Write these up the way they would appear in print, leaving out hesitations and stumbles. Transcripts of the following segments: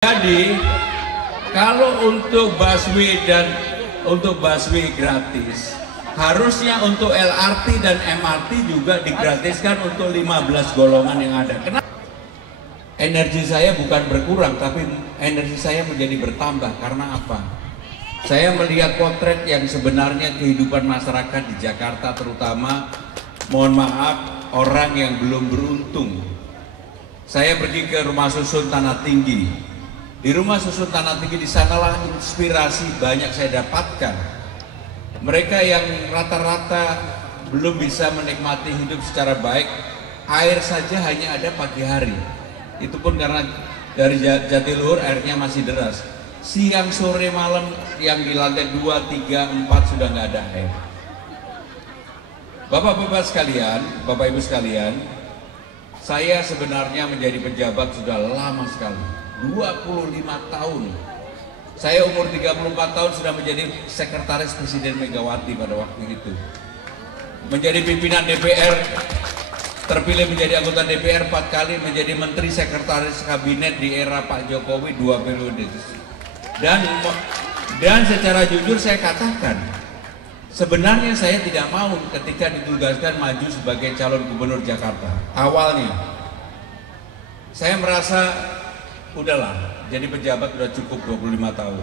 Jadi kalau untuk busway dan untuk busway gratis, harusnya untuk LRT dan MRT juga digratiskan untuk 15 golongan yang ada. Kenapa? Energi saya bukan berkurang, tapi energi saya menjadi bertambah. Karena apa? Saya melihat potret yang sebenarnya kehidupan masyarakat di Jakarta, terutama, mohon maaf, orang yang belum beruntung. Saya pergi ke rumah susun Tanah Tinggi. Di rumah susun Tanah Tinggi, di sanalah inspirasi banyak saya dapatkan. Mereka yang rata-rata belum bisa menikmati hidup secara baik, air saja hanya ada pagi hari. Itu pun karena dari Jatiluhur airnya masih deras. Siang, sore, malam yang di lantai 2, 3, 4 sudah nggak ada air. Bapak-bapak sekalian, Bapak Ibu sekalian, saya sebenarnya menjadi pejabat sudah lama sekali. 25 tahun. Saya umur 34 tahun sudah menjadi sekretaris Presiden Megawati pada waktu itu. Menjadi pimpinan DPR, terpilih menjadi anggota DPR 4 kali, menjadi menteri sekretaris kabinet di era Pak Jokowi 2 periode. Dan secara jujur saya katakan, sebenarnya saya tidak mau ketika ditugaskan maju sebagai calon gubernur Jakarta. Awalnya saya merasa udahlah, jadi pejabat udah cukup 25 tahun.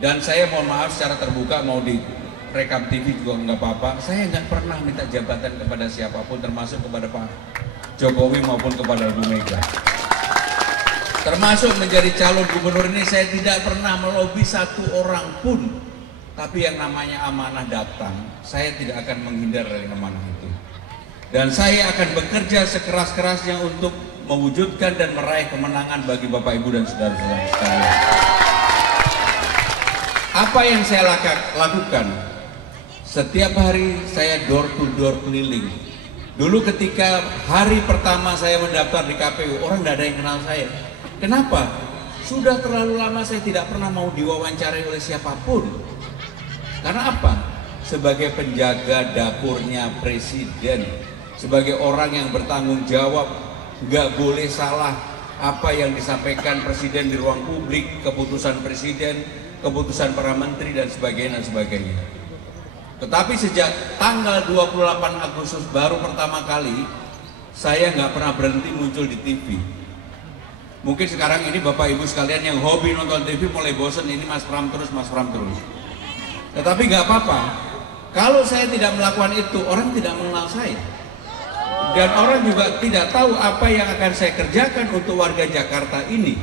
Dan saya mohon maaf secara terbuka, mau di rekam TV juga nggak apa-apa. Saya nggak pernah minta jabatan kepada siapapun, termasuk kepada Pak Jokowi maupun kepada Bu Mega. Termasuk menjadi calon gubernur ini, saya tidak pernah melobi satu orang pun. Tapi yang namanya amanah datang, saya tidak akan menghindar dari amanah itu. Dan saya akan bekerja sekeras-kerasnya untuk mewujudkan dan meraih kemenangan bagi Bapak Ibu dan saudara-saudara sekalian. Apa yang saya lakukan? Setiap hari saya door to door keliling. Dulu ketika hari pertama saya mendaftar di KPU, orang tidak ada yang kenal saya. Kenapa? Sudah terlalu lama saya tidak pernah mau diwawancarai oleh siapapun. Karena apa? Sebagai penjaga dapurnya Presiden, sebagai orang yang bertanggung jawab, nggak boleh salah apa yang disampaikan Presiden di ruang publik, keputusan Presiden, keputusan para menteri dan sebagainya. Tetapi sejak tanggal 28 Agustus baru pertama kali saya nggak pernah berhenti muncul di TV. Mungkin sekarang ini Bapak Ibu sekalian yang hobi nonton TV mulai bosan, ini Mas Pram terus. Tetapi nggak apa-apa. Kalau saya tidak melakukan itu, orang tidak mengenal saya. Dan orang juga tidak tahu apa yang akan saya kerjakan untuk warga Jakarta ini.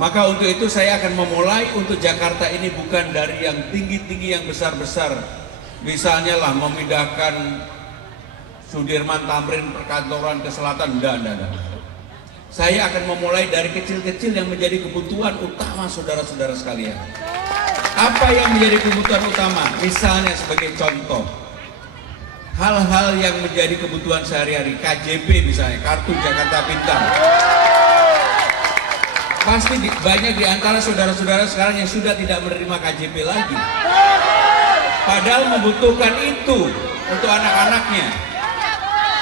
Maka untuk itu saya akan memulai untuk Jakarta ini bukan dari yang tinggi-tinggi, yang besar-besar. Misalnya lah memindahkan Sudirman Tamrin perkantoran ke selatan, enggak. Saya akan memulai dari kecil-kecil yang menjadi kebutuhan utama saudara-saudara sekalian. Apa yang menjadi kebutuhan utama? Misalnya sebagai contoh, hal-hal yang menjadi kebutuhan sehari-hari, KJP misalnya, Kartu Jakarta Pintar. Pasti banyak di antara saudara-saudara sekarang yang sudah tidak menerima KJP lagi. Padahal membutuhkan itu untuk anak-anaknya.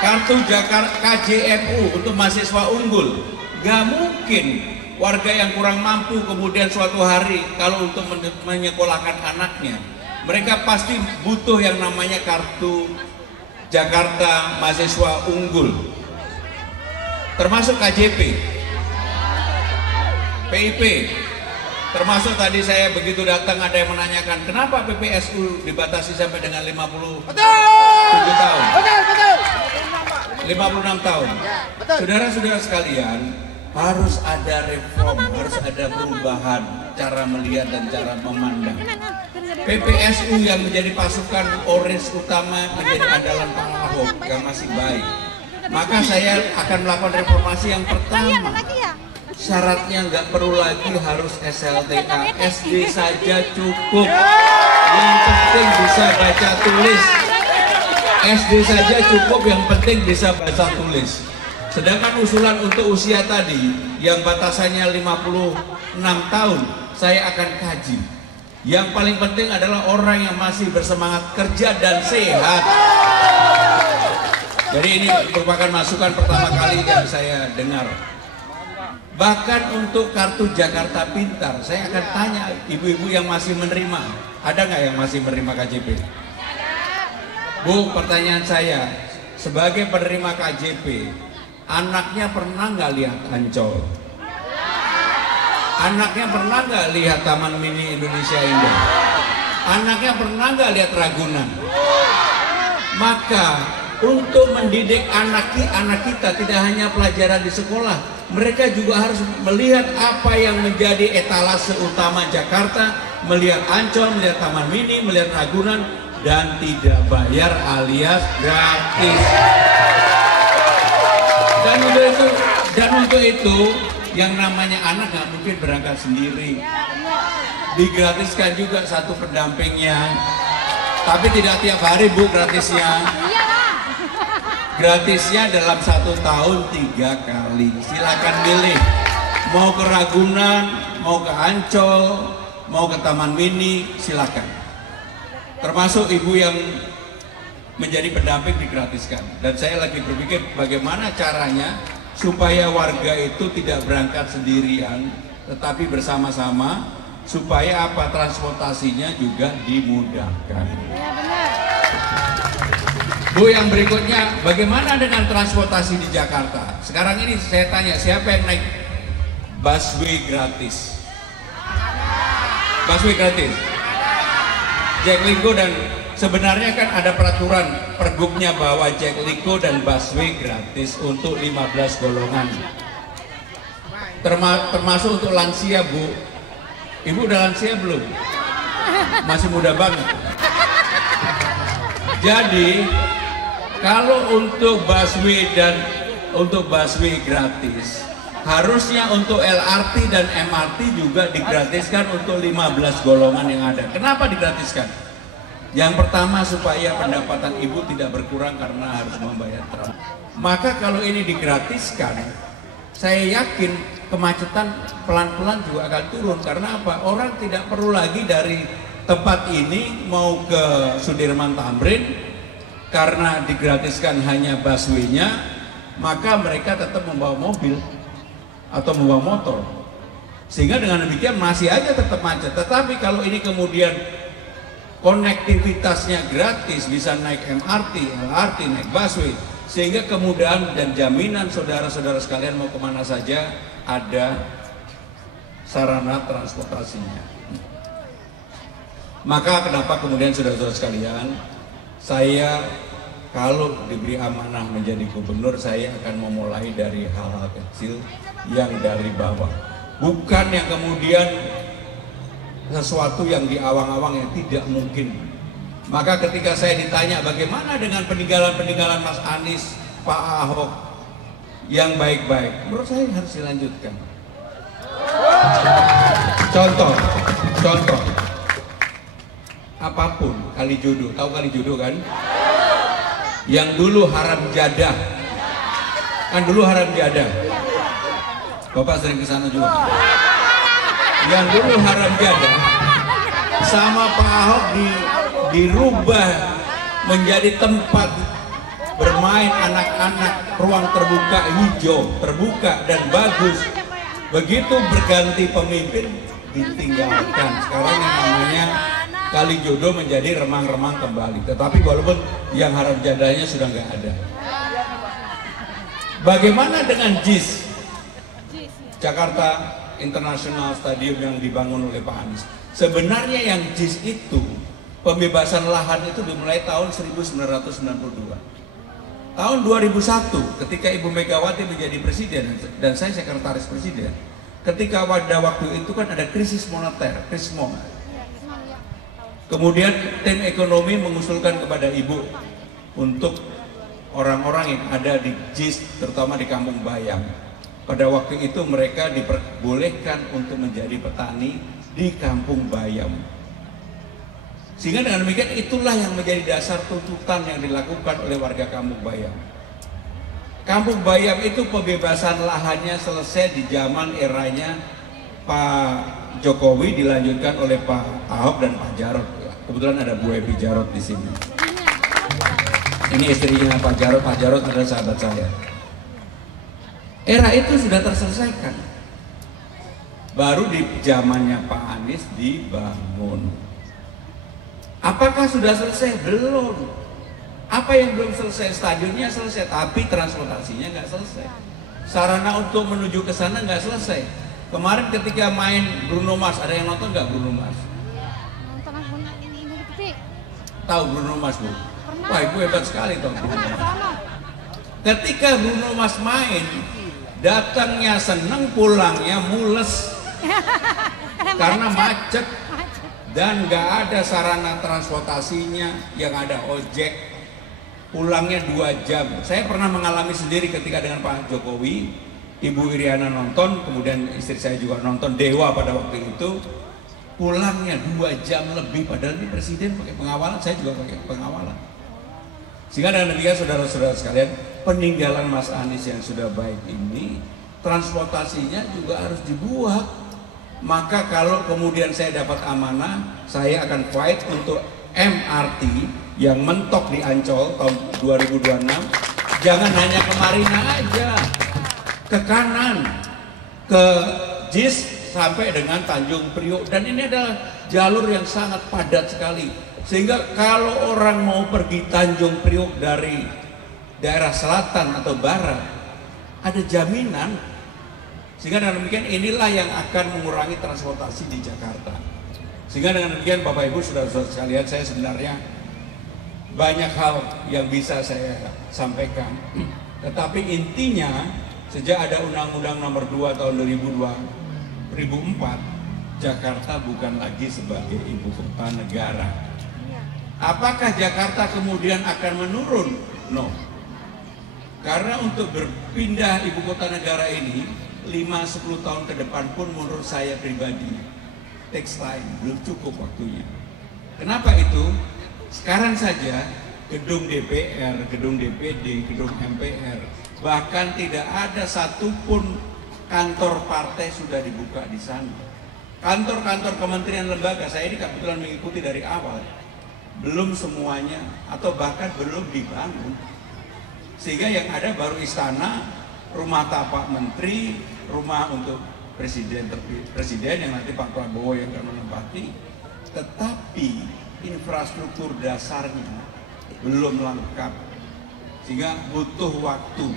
Kartu Jakarta KJMU untuk mahasiswa unggul. Gak mungkin warga yang kurang mampu kemudian suatu hari kalau untuk menyekolahkan anaknya, mereka pasti butuh yang namanya kartu Jakarta mahasiswa unggul, termasuk KJP, PIP, termasuk tadi saya begitu datang ada yang menanyakan kenapa PPSU dibatasi sampai dengan 57 tahun, 56 tahun. Saudara-saudara sekalian, harus ada reform, harus ada perubahan cara melihat dan cara memandang. PPSU yang menjadi pasukan orange utama menjadi andalan Pak Ahok yang masih baik. Maka saya akan melakukan reformasi yang pertama. Syaratnya nggak perlu lagi harus SLTA, SD saja cukup. Yang penting bisa baca tulis. SD saja cukup, yang penting bisa baca tulis. Sedangkan usulan untuk usia tadi yang batasannya 56 tahun, saya akan kaji. Yang paling penting adalah orang yang masih bersemangat kerja dan sehat. Jadi ini merupakan masukan pertama kali yang saya dengar. Bahkan untuk kartu Jakarta Pintar, saya akan tanya ibu-ibu yang masih menerima, ada nggak yang masih menerima KJP? Bu, pertanyaan saya, sebagai penerima KJP, anaknya pernah nggak lihat Ancol? Anaknya pernah nggak lihat Taman Mini Indonesia Indah? Anaknya pernah nggak lihat Ragunan? Maka untuk mendidik anak kita tidak hanya pelajaran di sekolah, mereka juga harus melihat apa yang menjadi etalase utama Jakarta, melihat Ancol, melihat Taman Mini, melihat Ragunan, dan tidak bayar alias gratis. Dan untuk itu yang namanya anak nggak mungkin berangkat sendiri, digratiskan juga satu pendampingnya, tapi tidak tiap hari Bu gratisnya. Gratisnya dalam 1 tahun 3 kali. Silakan pilih, mau ke Ragunan, mau ke Ancol, mau ke Taman Mini, silakan. Termasuk ibu yang menjadi pendamping digratiskan. Dan saya lagi berpikir bagaimana caranya supaya warga itu tidak berangkat sendirian, tetapi bersama-sama, supaya apa, transportasinya juga dimudahkan. Bu, yang berikutnya, bagaimana dengan transportasi di Jakarta? Sekarang ini saya tanya, siapa yang naik busway gratis? Busway gratis? Jaklingko, dan sebenarnya kan ada peraturan pergubnya bahwa Jaklingko dan busway gratis untuk 15 golongan. Termasuk untuk lansia, Bu. Ibu udah lansia belum? Masih muda banget. Jadi kalau untuk busway gratis, harusnya untuk LRT dan MRT juga digratiskan untuk 15 golongan yang ada. Kenapa digratiskan? Yang pertama, supaya pendapatan ibu tidak berkurang karena harus membayar truk. Maka kalau ini digratiskan, saya yakin kemacetan pelan-pelan juga akan turun. Karena apa? Orang tidak perlu lagi dari tempat ini mau ke Sudirman Tamrin, karena digratiskan hanya busway-nya, maka mereka tetap membawa mobil atau membawa motor, sehingga dengan demikian masih aja tetap macet. Tetapi kalau ini kemudian konektivitasnya gratis, bisa naik MRT, LRT, naik busway, sehingga kemudahan dan jaminan saudara-saudara sekalian mau kemana saja ada sarana transportasinya. Maka kenapa kemudian saudara-saudara sekalian, saya kalau diberi amanah menjadi gubernur, saya akan memulai dari hal-hal kecil yang dari bawah, bukan yang kemudian sesuatu yang di awang-awang yang tidak mungkin. Maka ketika saya ditanya bagaimana dengan peninggalan-peninggalan Mas Anies, Pak Ahok yang baik-baik, menurut saya harus dilanjutkan. Contoh apapun, Kalijodo, tahu Kalijodo kan? Yang dulu haram jadah, kan dulu haram jadah. Bapak sering ke sana juga. Yang dulu haram jadah, sama Pak Ahok dirubah menjadi tempat bermain anak-anak, ruang terbuka, hijau, terbuka dan bagus. Begitu berganti pemimpin ditinggalkan. Sekarang yang namanya Kalijodo menjadi remang-remang kembali, tetapi walaupun yang haram jadahnya sudah nggak ada. Bagaimana dengan JIS, Jakarta International Stadium yang dibangun oleh Pak Anies? Sebenarnya yang JIS itu, pembebasan lahan itu dimulai tahun 1992. Tahun 2001 ketika Ibu Megawati menjadi presiden dan saya sekretaris presiden, ketika pada waktu itu kan ada krisis moneter, krismon. Kemudian tim ekonomi mengusulkan kepada Ibu untuk orang-orang yang ada di JIS, terutama di Kampung Bayam. Pada waktu itu mereka diperbolehkan untuk menjadi petani di Kampung Bayam. Sehingga dengan demikian itulah yang menjadi dasar tuntutan yang dilakukan oleh warga Kampung Bayam. Kampung Bayam itu pembebasan lahannya selesai di zaman eranya Pak Jokowi, dilanjutkan oleh Pak Ahok dan Pak Jarot. Kebetulan ada Bu Evi Jarot di sini. Ini istrinya Pak Jarot. Pak Jarot adalah sahabat saya. Era itu sudah terselesaikan. Baru di zamannya Pak Anies dibangun. Apakah sudah selesai? Belum. Apa yang belum selesai? Stadionnya selesai, tapi transportasinya nggak selesai. Sarana untuk menuju ke sana nggak selesai. Kemarin ketika main Bruno Mars, ada yang nonton nggak Bruno Mars? Nonton aku ini TV. Tahu Bruno Mars, Bu? Wah, ibu hebat sekali toh. Pernah. Ketika Bruno Mars main, datangnya seneng, pulangnya mules karena macet dan nggak ada sarana transportasinya, yang ada ojek. Pulangnya 2 jam. Saya pernah mengalami sendiri ketika dengan Pak Jokowi, Ibu Iriana nonton, kemudian istri saya juga nonton Dewa pada waktu itu. Pulangnya 2 jam lebih, padahal ini presiden pakai pengawalan, saya juga pakai pengawalan. Sehingga dengan demikian saudara-saudara sekalian, peninggalan Mas Anies yang sudah baik ini, transportasinya juga harus dibuat. Maka kalau kemudian saya dapat amanah, saya akan fight untuk MRT yang mentok di Ancol tahun 2026. Jangan hanya ke Marina aja, ke kanan, ke JIS sampai dengan Tanjung Priok. Dan ini adalah jalur yang sangat padat sekali, sehingga kalau orang mau pergi Tanjung Priok dari daerah selatan atau barat, ada jaminan. Sehingga dengan demikian inilah yang akan mengurangi transportasi di Jakarta. Sehingga dengan demikian Bapak Ibu saudara-saudara sekalian, saya sebenarnya banyak hal yang bisa saya sampaikan. Tetapi intinya, sejak ada Undang-Undang Nomor 2 tahun 2004, Jakarta bukan lagi sebagai ibu kota negara. Apakah Jakarta kemudian akan menurun? No. Karena untuk berpindah ibu kota negara ini 5-10 tahun ke depan pun menurut saya pribadi takes time, belum cukup waktunya. Kenapa itu? Sekarang saja gedung DPR, gedung DPD, gedung MPR, bahkan tidak ada satupun kantor partai sudah dibuka di sana. Kantor-kantor kementerian lembaga, saya ini kebetulan mengikuti dari awal, belum semuanya atau bahkan belum dibangun. Sehingga yang ada baru istana, rumah tapak menteri, rumah untuk presiden yang nanti Pak Prabowo yang akan menempati. Tetapi infrastruktur dasarnya belum lengkap, sehingga butuh waktu.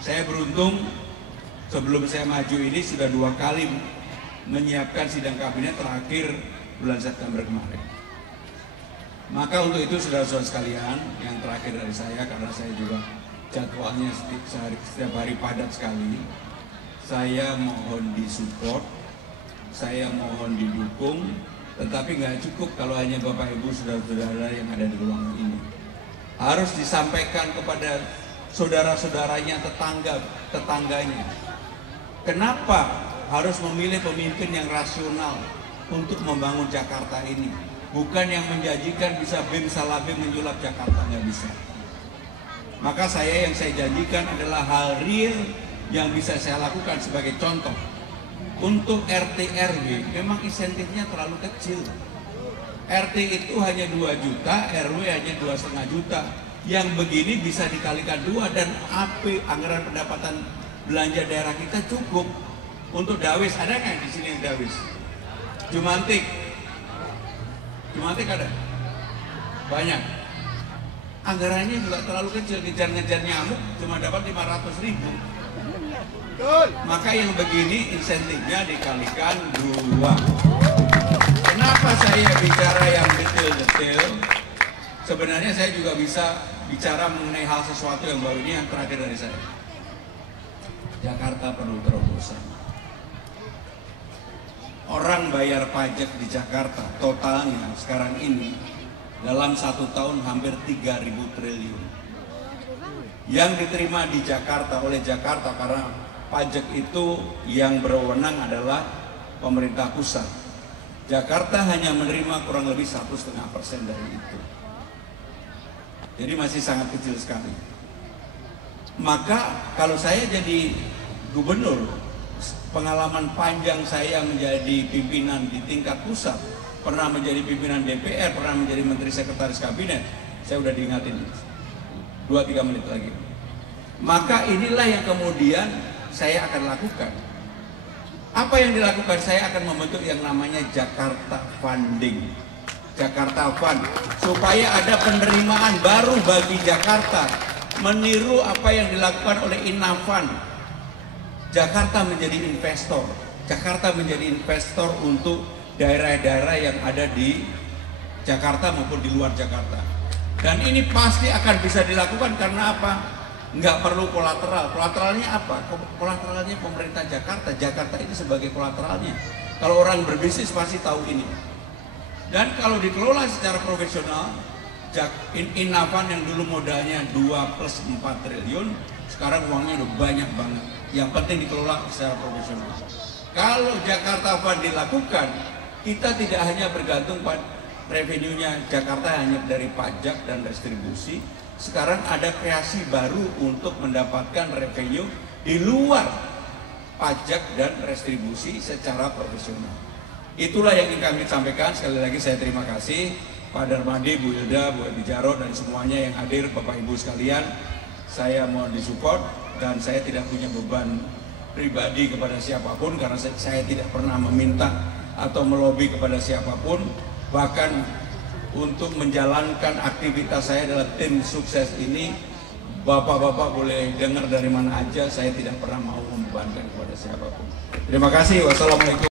Saya beruntung sebelum saya maju ini sudah 2 kali menyiapkan sidang kabinet, terakhir bulan September kemarin. Maka untuk itu saudara-saudara sekalian, yang terakhir dari saya, karena saya juga jadwalnya setiap hari padat sekali, saya mohon disupport, saya mohon didukung. Tetapi nggak cukup kalau hanya Bapak Ibu saudara-saudara yang ada di ruangan ini. Harus disampaikan kepada saudara-saudaranya, tetangganya. Kenapa harus memilih pemimpin yang rasional untuk membangun Jakarta ini? Bukan yang menjanjikan bisa bim salabim menyulap Jakarta, nggak bisa. Maka yang saya janjikan adalah hal real yang bisa saya lakukan. Sebagai contoh, untuk RT RW memang insentifnya terlalu kecil. RT itu hanya 2 juta, RW hanya 2,5 juta. Yang begini bisa dikalikan 2, dan anggaran pendapatan belanja daerah kita cukup. Untuk Dawis, ada nggak di sini yang Dawis? Jumantik ada? Banyak. Anggarannya juga terlalu kecil, ngejar-ngejar nyamuk cuma dapat 500.000. Maka yang begini insentifnya dikalikan 2. Kenapa saya bicara yang detail-detail? Sebenarnya saya juga bisa bicara mengenai hal sesuatu yang baru. Ini yang terakhir dari saya. Jakarta perlu terobosan. Orang bayar pajak di Jakarta totalnya sekarang ini dalam 1 tahun hampir 3.000 triliun. Yang diterima di Jakarta oleh Jakarta, karena pajak itu yang berwenang adalah pemerintah pusat. Jakarta hanya menerima kurang lebih 1,5% dari itu. Jadi masih sangat kecil sekali. Maka kalau saya jadi gubernur, pengalaman panjang saya menjadi pimpinan di tingkat pusat, pernah menjadi pimpinan DPR, pernah menjadi menteri sekretaris kabinet, saya udah diingatin 2-3 menit lagi. Maka inilah yang kemudian saya akan lakukan. Apa yang dilakukan? Saya akan membentuk yang namanya Jakarta Funding, Jakarta Fund, supaya ada penerimaan baru bagi Jakarta, meniru apa yang dilakukan oleh Inafan. Jakarta menjadi investor, Jakarta menjadi investor untuk daerah-daerah yang ada di Jakarta maupun di luar Jakarta. Dan ini pasti akan bisa dilakukan karena apa? Nggak perlu kolateral. Kolateralnya apa? Kolateralnya pemerintah Jakarta. Jakarta itu sebagai kolateralnya. Kalau orang berbisnis pasti tahu ini. Dan kalau dikelola secara profesional, Inafan yang dulu modalnya 2 plus 4 triliun, sekarang uangnya udah banyak banget. Yang penting dikelola secara profesional. Kalau Jakarta Fund dilakukan, kita tidak hanya bergantung pada revenue-nya Jakarta hanya dari pajak dan distribusi. Sekarang ada kreasi baru untuk mendapatkan revenue di luar pajak dan restribusi secara profesional. Itulah yang ingin kami sampaikan. Sekali lagi saya terima kasih Pak Darmadi, Bu Hilda, Bu Edi Jarot, dan semuanya yang hadir, Bapak Ibu sekalian. Saya mohon disupport dan saya tidak punya beban pribadi kepada siapapun karena saya tidak pernah meminta atau melobi kepada siapapun. Bahkan untuk menjalankan aktivitas saya dalam tim sukses ini, Bapak-bapak boleh dengar dari mana aja, saya tidak pernah mau membebankan kepada siapapun. Terima kasih. Wassalamualaikum.